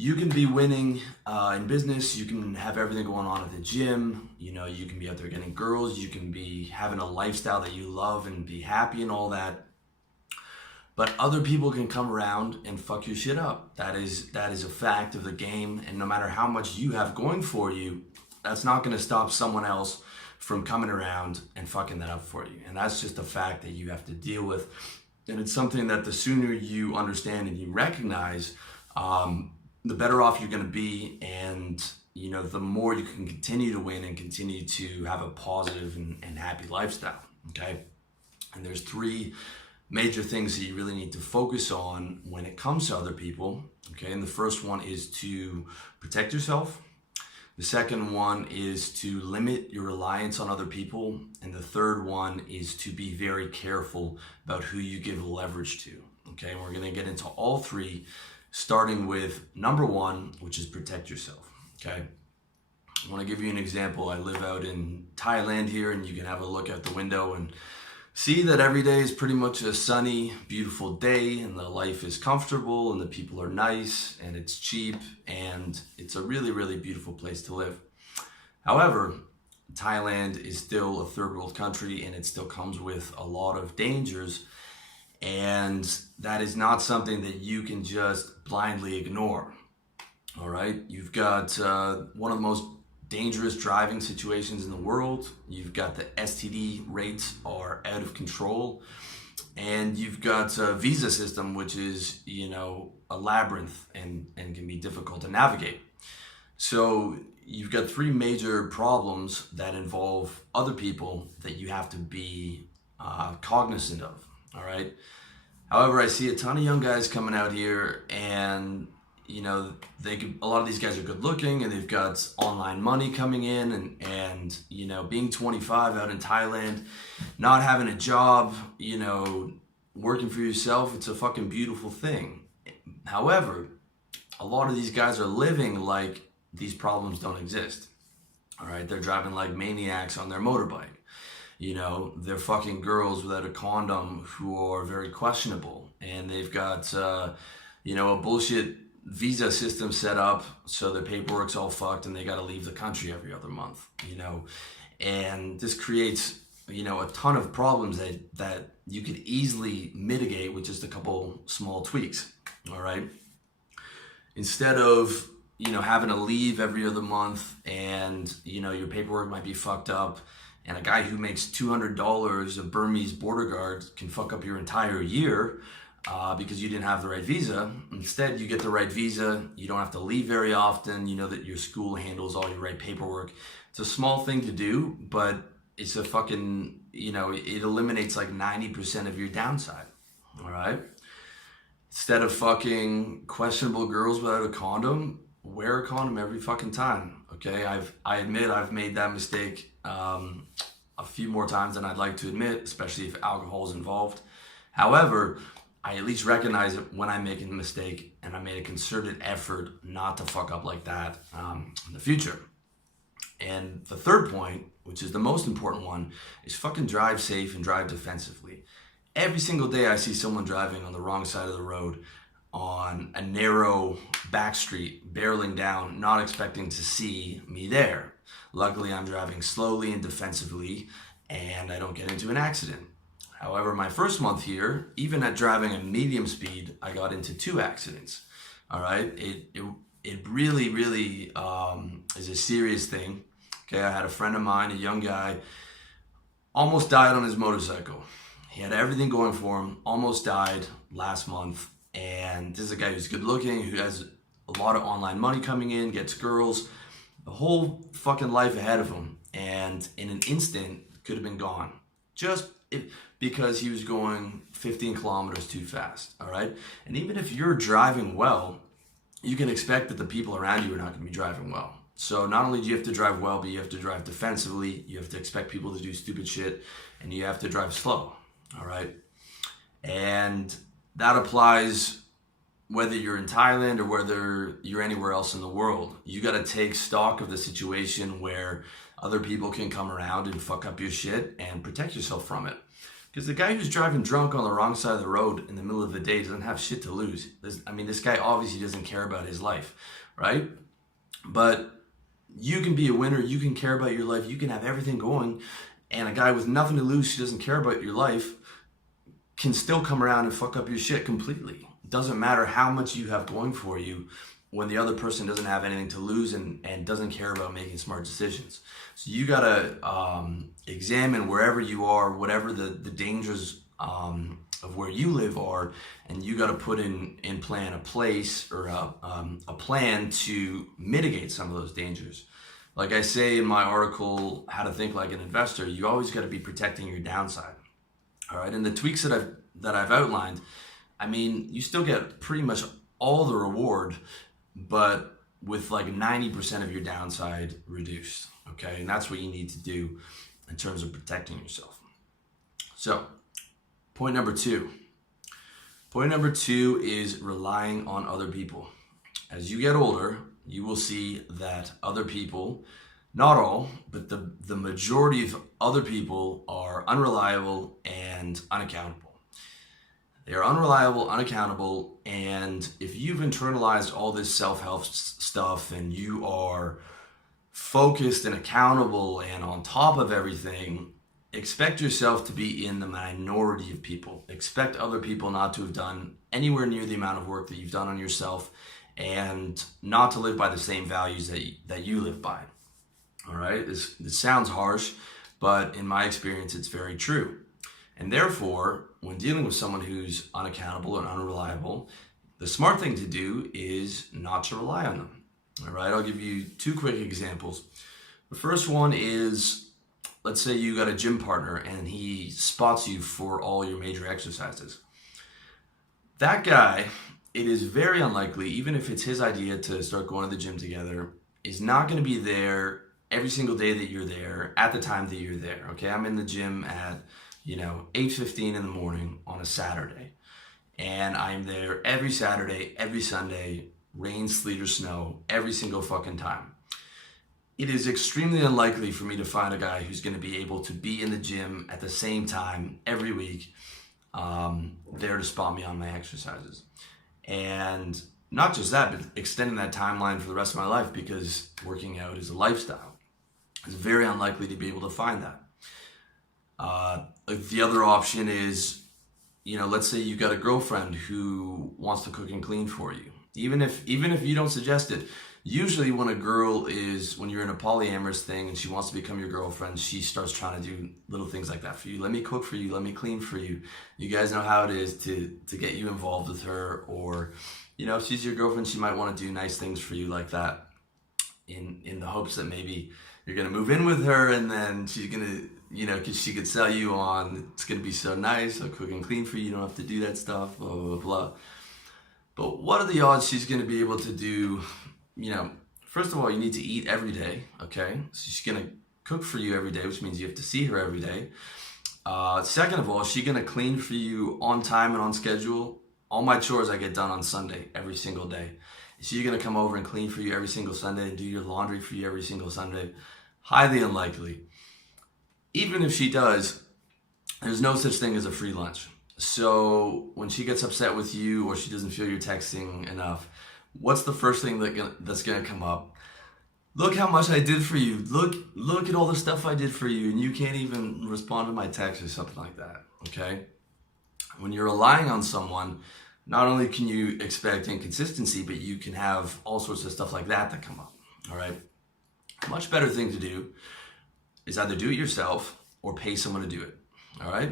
you can be winning in business. You can have everything going on at the gym. You know, you can be out there getting girls. You can be having a lifestyle that you love and be happy and all that. But other people can come around and fuck your shit up. That is a fact of the game. And no matter how much you have going for you, that's not going to stop someone else from coming around and fucking that up for you. And that's just a fact that you have to deal with. And it's something that the sooner you understand and you recognize, the better off you're going to be. And, you know, the more you can continue to win and continue to have a positive and happy lifestyle. Okay. And there's three major things that you really need to focus on when it comes to other people. Okay. And the first one is to protect yourself. The second one is to limit your reliance on other people. And the third one is to be very careful about who you give leverage to. Okay, and we're gonna get into all three, starting with number one, which is protect yourself. Okay, I wanna give you an example. I live out in Thailand here, and you can have a look out the window and see that every day is pretty much a sunny, beautiful day, and the life is comfortable, and the people are nice, and it's cheap, and it's a really, really beautiful place to live. However, Thailand is still a third world country, and it still comes with a lot of dangers, and that is not something that you can just blindly ignore. All right, you've got one of the most dangerous driving situations in the world. You've got the STD rates are out of control, and you've got a visa system which is, you know, a labyrinth and can be difficult to navigate. So you've got three major problems that involve other people that you have to be cognizant of. All right. However, I see a ton of young guys coming out here, and you know, a lot of these guys are good looking, and they've got online money coming in, and you know, being 25 out in Thailand, not having a job, you know, working for yourself, it's a fucking beautiful thing. However, a lot of these guys are living like these problems don't exist. All right, they're driving like maniacs on their motorbike. You know, they're fucking girls without a condom who are very questionable, and they've got you know, a bullshit visa system set up so their paperwork's all fucked and they got to leave the country every other month, you know. And this creates, you know, a ton of problems that you could easily mitigate with just a couple small tweaks. All right, instead of, you know, having to leave every other month, and you know, your paperwork might be fucked up, and a guy who makes $200 a Burmese border guard can fuck up your entire year because you didn't have the right visa. Instead, you get the right visa. You don't have to leave very often. You know that your school handles all your right paperwork. It's a small thing to do, but it's a fucking, you know, it eliminates like 90% of your downside. All right. Instead of fucking questionable girls without a condom, wear a condom every fucking time. Okay. I admit I've made that mistake a few more times than I'd like to admit, especially if alcohol is involved. However, I at least recognize it when I'm making a mistake, and I made a concerted effort not to fuck up like that in the future. And the third point, which is the most important one, is fucking drive safe and drive defensively. Every single day I see someone driving on the wrong side of the road on a narrow back street, barreling down, not expecting to see me there. Luckily, I'm driving slowly and defensively, and I don't get into an accident. However, my first month here, even at driving at medium speed, I got into 2 accidents. All right, it really, really is a serious thing. Okay, I had a friend of mine, a young guy, almost died on his motorcycle. He had everything going for him, almost died last month. And this is a guy who's good looking, who has a lot of online money coming in, gets girls, the whole fucking life ahead of him. And in an instant, could have been gone. Because he was going 15 kilometers too fast, all right? And even if you're driving well, you can expect that the people around you are not gonna be driving well. So not only do you have to drive well, but you have to drive defensively, you have to expect people to do stupid shit, and you have to drive slow, all right? And that applies whether you're in Thailand or whether you're anywhere else in the world. You gotta take stock of the situation where other people can come around and fuck up your shit and protect yourself from it. Because the guy who's driving drunk on the wrong side of the road in the middle of the day doesn't have shit to lose. This guy obviously doesn't care about his life, right? But you can be a winner, you can care about your life, you can have everything going, and a guy with nothing to lose who doesn't care about your life can still come around and fuck up your shit completely. It doesn't matter how much you have going for you when the other person doesn't have anything to lose and doesn't care about making smart decisions. So you gotta examine wherever you are, whatever the dangers of where you live are, and you gotta put in plan a place or a plan to mitigate some of those dangers. Like I say in my article, How to Think Like an Investor, you always gotta be protecting your downside. All right, and the tweaks that I've outlined, you still get pretty much all the reward, but with like 90% of your downside reduced, okay? And that's what you need to do in terms of protecting yourself. So, point number two. Point number two is relying on other people. As you get older, you will see that other people, not all, but the majority of other people are unreliable and unaccountable. They're unreliable, unaccountable, and if you've internalized all this self-help stuff and you are focused and accountable and on top of everything, expect yourself to be in the minority of people. Expect other people not to have done anywhere near the amount of work that you've done on yourself and not to live by the same values that you live by. All right, this sounds harsh, but in my experience, it's very true. And therefore, when dealing with someone who's unaccountable and unreliable, the smart thing to do is not to rely on them. All right, I'll give you two quick examples. The first one is, let's say you got a gym partner and he spots you for all your major exercises. That guy, it is very unlikely, even if it's his idea to start going to the gym together, is not going to be there every single day that you're there at the time that you're there. Okay, I'm in the gym at 8:15 in the morning on a Saturday, and I'm there every Saturday, every Sunday, rain, sleet, or snow, every single fucking time. It is extremely unlikely for me to find a guy who's going to be able to be in the gym at the same time every week, there to spot me on my exercises. And not just that, but extending that timeline for the rest of my life, because working out is a lifestyle. It's very unlikely to be able to find that. The other option is, let's say you've got a girlfriend who wants to cook and clean for you. Even if you don't suggest it, usually when you're in a polyamorous thing and she wants to become your girlfriend, she starts trying to do little things like that for you. Let me cook for you, let me clean for you. You guys know how it is to get you involved with her, or, if she's your girlfriend, she might want to do nice things for you like that in the hopes that maybe you're going to move in with her and then she's going to, because she could sell you on, it's going to be so nice, I'll cook and clean for you, you don't have to do that stuff, blah, blah, blah. But what are the odds she's going to be able to do, first of all, you need to eat every day, okay? So she's going to cook for you every day, which means you have to see her every day. Second of all, she's going to clean for you on time and on schedule. All my chores I get done on Sunday, every single day. She's going to come over and clean for you every single Sunday and do your laundry for you every single Sunday. Highly unlikely. Even if she does, there's no such thing as a free lunch. So when she gets upset with you or she doesn't feel you're texting enough, what's the first thing that's going to come up? Look how much I did for you. Look at all the stuff I did for you, and you can't even respond to my text or something like that, okay? When you're relying on someone, not only can you expect inconsistency, but you can have all sorts of stuff like that come up, all right? A much better thing to do is either do it yourself or pay someone to do it, all right?